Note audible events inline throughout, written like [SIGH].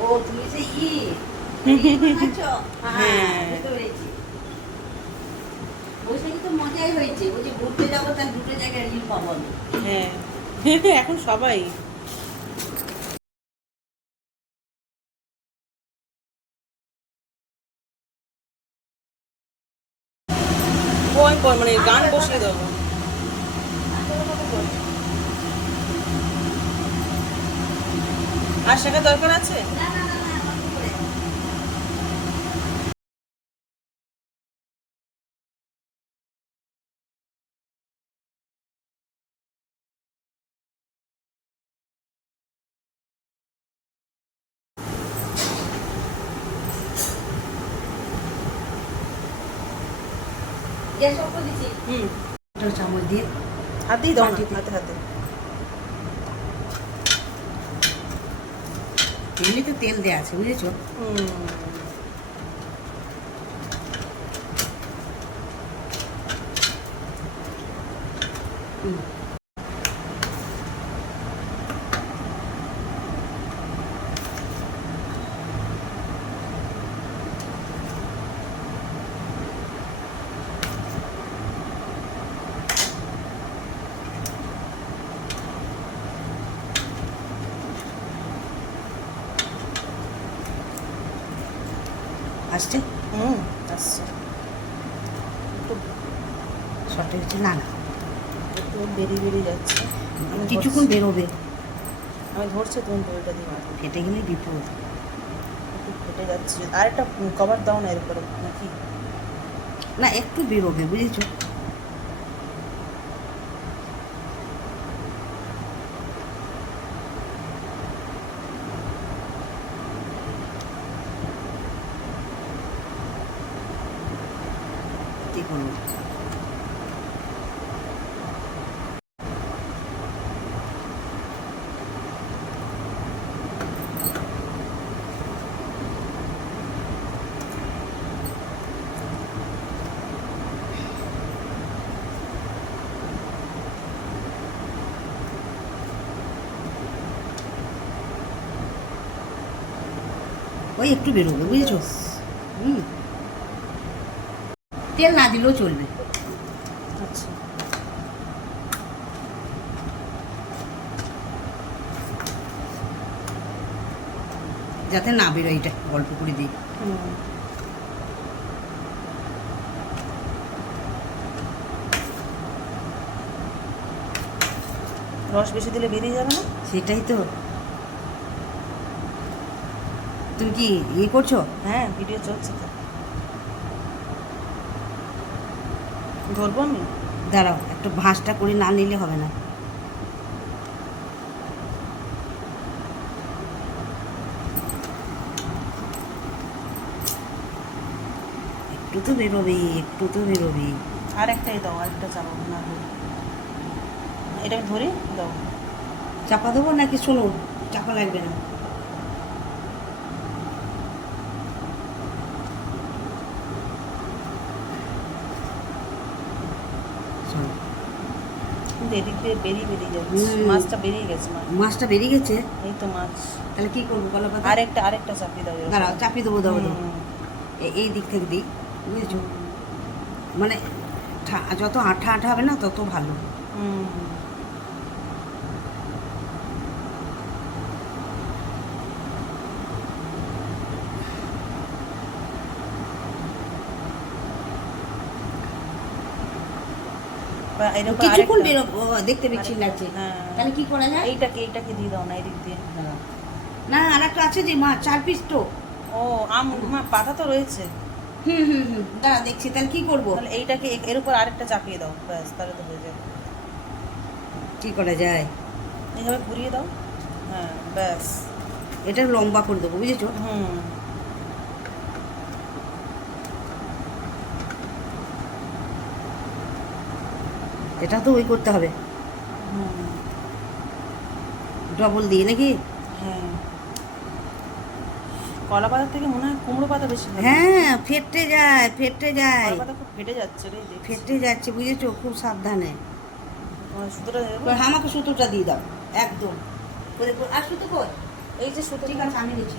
ও তুমি যে ই? হ্যাঁ মজাই হয়েছে ওই যে ঘুরতে যাব তার দুটো জায়গায় রিল পাবো আমি। হ্যাঁ [LAUGHS] এখন সবাই পর- মানে গান বসিয়ে দেবো আর সেটা দরকার আছে? গ্যাস অফ দিছি। হুম। একটা চামচ দিয়ে। হাতেই দাও হাতে হাতে। এমনিতে তেল দেওয়া আছে বুঝেছ? হুম হুম। আসছে? হুম আসছে। শর্টে হচ্ছে না না। একটু বেরিয়ে বেরিয়ে যাচ্ছে। কিছুক্ষণ বেরোবে। আমি ধরছে তুমি বইটা দিয়ে ফেটে গেলে বিপদ। ফেটে যাচ্ছে। আর একটা কভার দাও না এর উপরে নাকি? না একটু বেরোবে বুঝেছ কি করব ওই একটু বেরোবে বুঝেছ? হুম। তেল না দিলেও চলবে। আচ্ছা। যাতে না বেরোয় এটা গল্প করে দিই। রস বেশি দিলে বেরিয়ে যাবে না? সেটাই তো। তুমি কি ইয়ে করছ? হ্যাঁ ভিডিও চলছে তো। ধরবো আমি? দাঁড়াও একটু ভাঁজটা করে না নিলে হবে না। একটু তো বেরোবে একটু তো বেরোবে। আর একটাই দাও আর একটা চাপাবো না এটা ধরি দাও। চাপা দেবো নাকি? শোনো চাপা লাগবে না শোনো, কিন্তু এদিক দিয়ে বেরিয়ে বেরিয়ে যাচ্ছে। মাছটা বেরিয়ে গেছে মাছটা বেরিয়ে গেছে? এই তো মাছ। তাহলে কি করব বলো আরেকটা আরেকটা চাপিয়ে দাও দাঁড়াও চাপিয়ে দেবো দেবো দেবো। এই দিক থেকে দিই বুঝেছ? মানে যত আঠা আঠা হবে না তত ভালো। হুম। কিছুক্ষণ বেরোবো দেখতে বিচ্ছিন্ন লাগছে হ্যাঁ। তাহলে কি করা যায়? এইটাকে এইটাকে দিয়ে দাও না এদিক দিয়ে। না আর একটা আছে যে মা চার পিস তো ও আম মা পাতা তো রয়েছে। হুম হুম হুম। দাঁড়া দেখছি তাহলে কি করব? তাহলে এইটাকে এর উপর আরেকটা চাপিয়ে দাও। ব্যাস তাহলে তো হয়ে যাবে। কি করা যায়? এইভাবে ঘুরিয়ে দাও। হ্যাঁ ব্যাস। এটা লম্বা করে দেবো বুঝেছ? হুম। এটা তো ওই করতে হবে। ডবল দিয়ে নাকি? হ্যাঁ। কলা পাতার থেকে মনে হয় কুমড়ো পাতা বেশি হ্যাঁ ফেটে যায় ফেটে যায়। ফেটে যাচ্ছে রে ফেটে যাচ্ছে বুঝেছ? খুব সাবধানে। আমাকে সুতোটা দিয়ে দাও একদম। আর সুতো কর এই যে সুতো ঠিক আছে আমি নিচ্ছি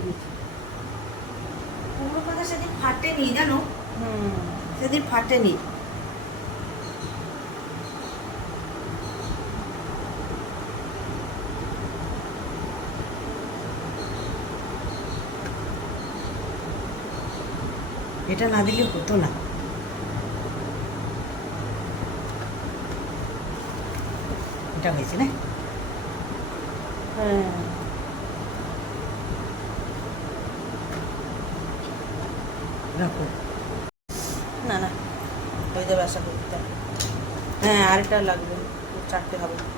কুমড়ো পাতা সেদিন ফাটেনি জানো? হুম। সেদিন ফাটেনি। এটা না দিলে হতো না। এটা হয়েছে না? হ্যাঁ। রাখো। না না। হয়ে যাবে আশা করি তা। হ্যাঁ আরেকটা লাগবে। চারটে হবে।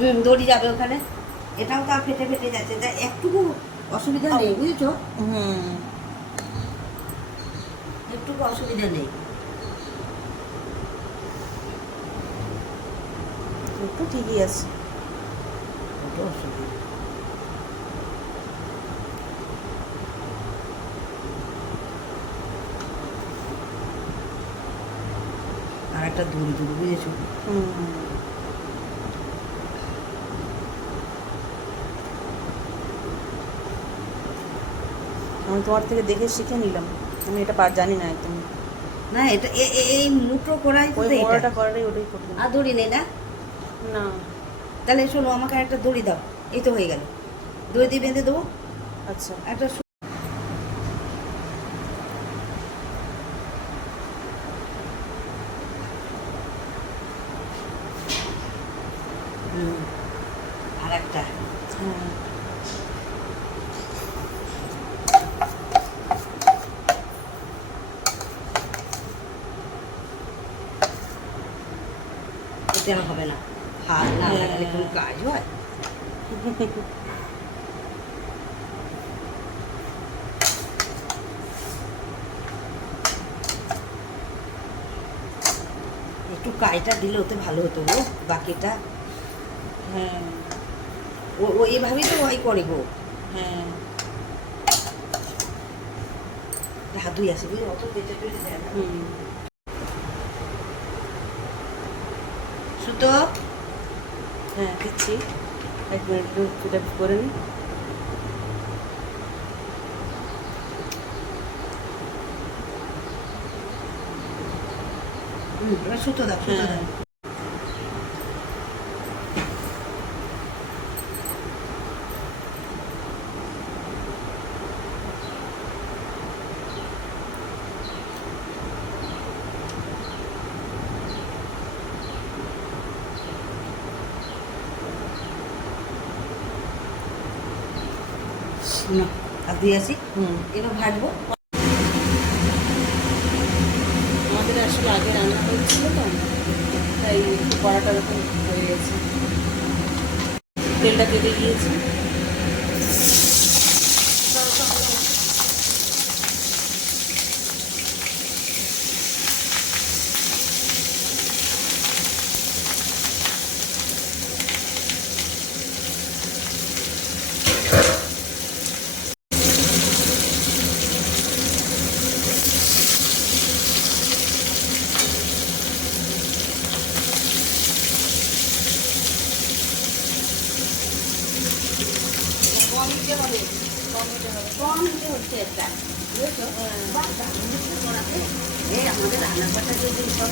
দড়ি যাবে ওখানে। এটাও তো ফেটে ফেটে যাচ্ছে। তা একটুকু অসুবিধা নেই বুঝেছ? হুম। একটুকু অসুবিধা নেই। একটু ঠিকই আছে। ওটা অসুবিধা। আর একটা দড়ি দেবো বুঝেছ? হুম। তোমার থেকে দেখে শিখে নিলাম। আমি এটা পার জানি না একদম। না এটা এই মুটো করাই তো এটা মোড়াটা করাই ওটাই কঠিন। আর দড়ি নেই না? না। তাহলে শোনো আমাকে একটা দড়ি দাও। এই তো হয়ে গেল। দড়ি দিয়ে বেঁধে দেবো। আচ্ছা। একটা সু- হুম, আর একটা হ্যাঁ এটা হবে না। হাত না হ্যাঁ। লাগালে কোনো কাজ হয়? একটু কাইটা দিলে ওতে ভালো হতো গো বাকিটা। হ্যাঁ। ও ও এভাবেই তো ওই করে গো। হ্যাঁ। হাত ধুই আসে অত না হুম। সুতো হ্যাঁ দিচ্ছি। এক মিনিট একটু এটা করে নিই। সুতো দাও সুতো হ্যাঁ। দাও। না আর দিয়ে আসি। হুম। এবার ভাজবো। আমাদের আসলে আগে রান্না হয়েছিল তো তাই কড়াটা এরকম হয়ে গেছে। তেলটা কেটে গিয়েছে কম দিতে হবে। কম এটা হবে। কম দিতে হচ্ছে একটা। বুঝেছ? দারুণ এই আমাদের রান্নাঘরটা যদি সব।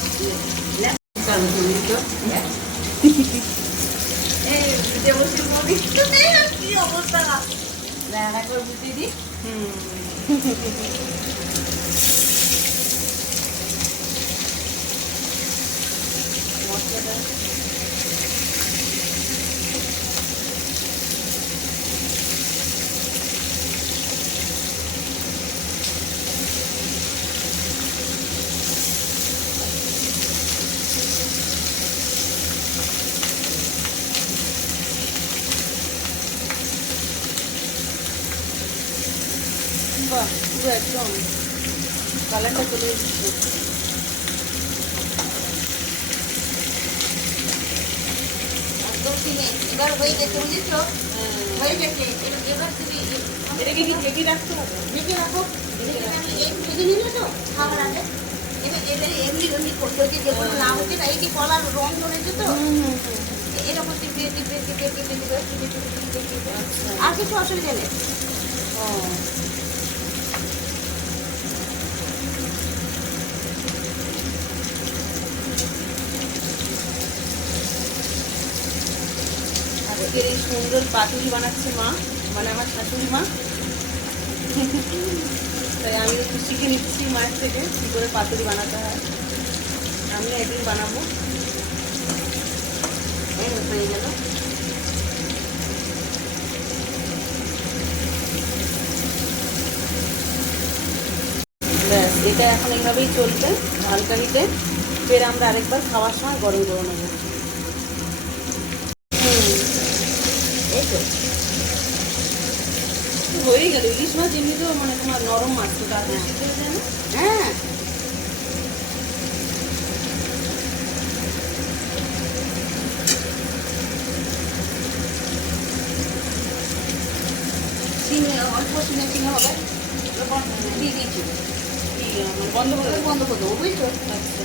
চালু করে দিত। এই কি অবস্থা? রান্না করে বুঝিয়ে দিই হুম। মশলাটা একদম কালারটা চলে এবার হয়ে গেছে বুঝেছ হয়ে গেছে এবার তুমি এটাকে কি ঢেকে রাখতে হবে রাখো আমি এই ভেজে নিলে তো খাবার আগে এটা এটা এমনি এমনি না হচ্ছে না রং ধরেছে তো এটা করতে দিয়ে আর কিছু অসুবিধা নেই। ও। আজকের এই সুন্দর পাতুরি বানাচ্ছে মা মানে আমার শাশুড়ি মা। তাই আমি একটু শিখে নিচ্ছি মায়ের থেকে কী করে পাতুরি বানাতে হয়। আমি একদিন বানাবো। হয়ে গেল। ব্যাস, এটা এখন এইভাবেই চলবে। হালকা ফের আমরা আরেকবার খাওয়ার সময় গরম করে নেব। এই তো হয়েই গেল। ইলিশ মাছ এমনিতেও মানে তোমার নরম মাছ তো সিদ্ধ হয়ে। হ্যাঁ। চিনি অল্প চিনি চিনি হবে। দিয়ে দিয়েছি। মানে বন্ধ করে বন্ধ করে দেবো বুঝছ? আচ্ছা।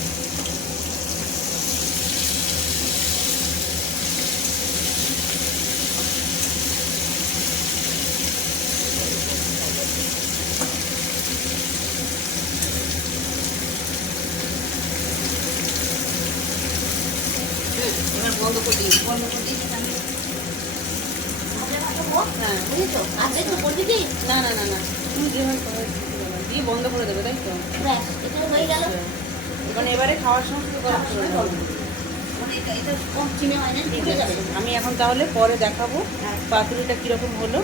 এবার বন্ধ করে দিই বন্ধ করে দিই আমি হ্যাঁ বুঝেছ? কি? না না না না। তুমি দিয়ে বন্ধ করে দেবে তাই তো? ব্যাস এটা হয়ে গেল। মানে এবারে খাওয়ার সময় শুরু করা শুরু করব। হয় আমি এখন তাহলে পরে দেখাবো পাতুরিটা কীরকম হলো।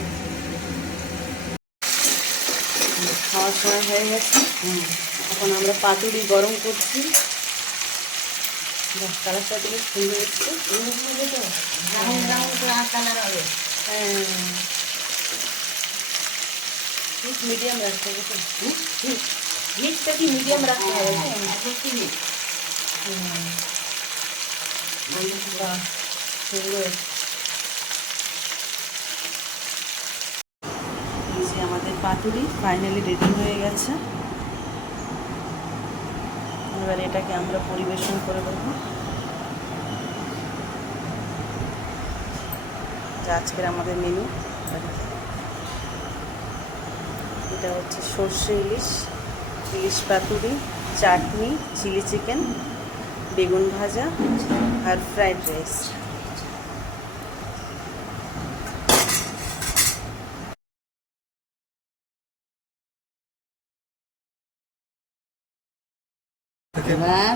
খাওয়ার সময় হয়ে গেছে। এখন আমরা পাতুরি গরম করছি। কালারটা দেখে সুন্দর এসছে রাউন্ড রাউন্ড কালার হবে। মিডিয়াম রাখতে হবে হিটটা কি মিডিয়াম রাখতে হবে। বাহ, সুন্দর। আমাদের পাতুরি ফাইনালি রেডি হয়ে গেছে। এবার এটাকে আমরা পরিবেশন করে দেব আজকের আমাদের মেনু এটা হচ্ছে সর্ষে ইলিশ ইলিশ পাতুরি, চাটনি, চিলি চিকেন, বেগুন ভাজা আর ফ্রাইড রাইস এবার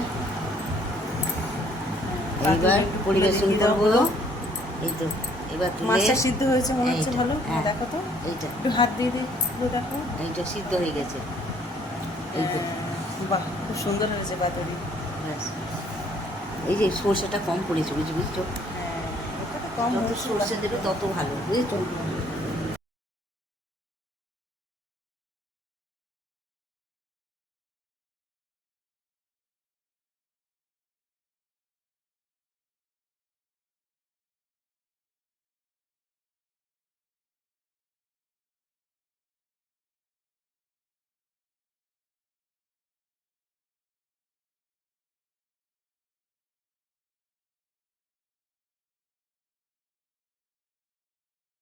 এইবার পরিবেশন করব। এই তো এবার মাছটা সিদ্ধ হয়েছে মনে হচ্ছে ভালো? হ্যাঁ। দেখো তো। এইটা। একটু হাত দিয়ে দেখো। এইটা সিদ্ধ হয়ে গেছে। এই তো। বাহ খুব সুন্দর হয়েছে। এই যে সর্ষেটা কম পড়েছে বুঝি বুঝছ হ্যাঁ কম সর্ষে দেবে তত ভালো বুঝেছ